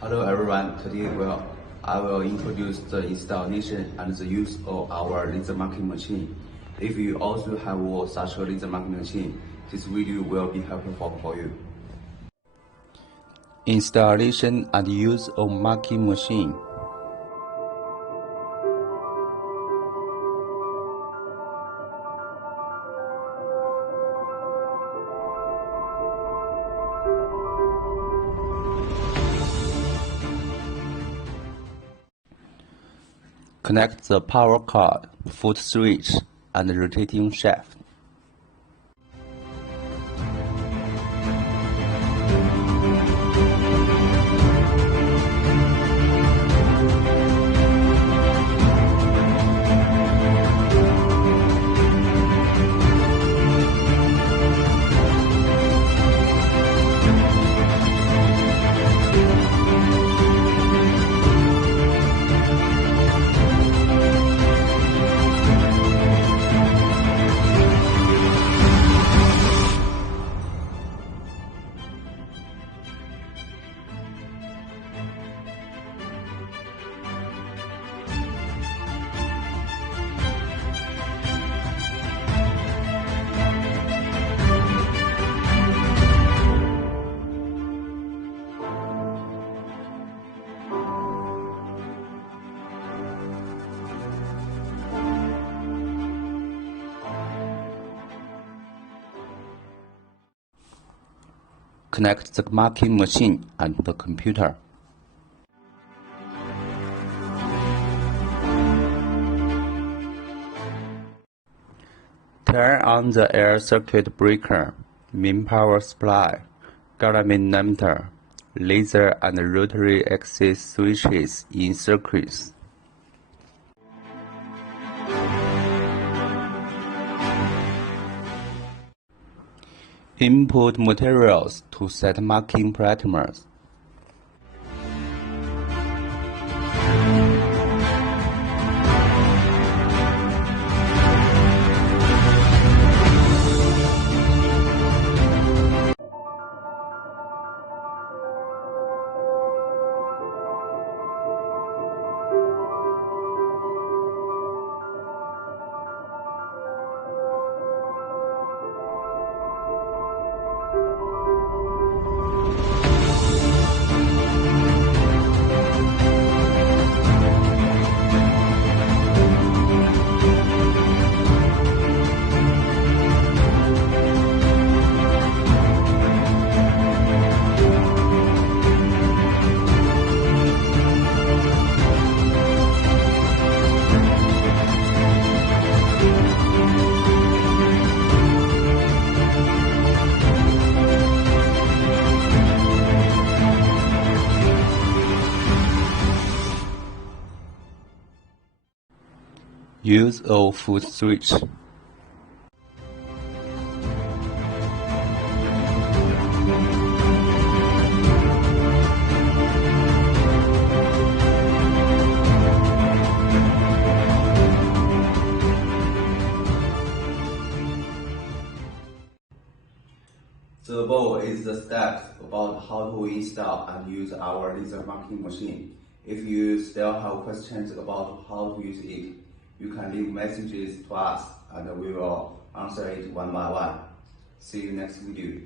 Hello everyone, today I will introduce the installation and the use of our laser marking machine. If you also have such a laser marking machine, this video will be helpful for you. Installation and use of marking machine. Connect the power cord, foot switch, and rotating shaft. Connect the marking machine and the computer. Turn on the air circuit breaker, main power supply, galvanometer, laser and rotary axis switches in circuits. Input materials to set marking parameters. Use of foot switch. The above is the steps about how to install and use our laser marking machine. If you still have questions about how to use it, you can leave messages to us and we will answer it one by one. See you next video.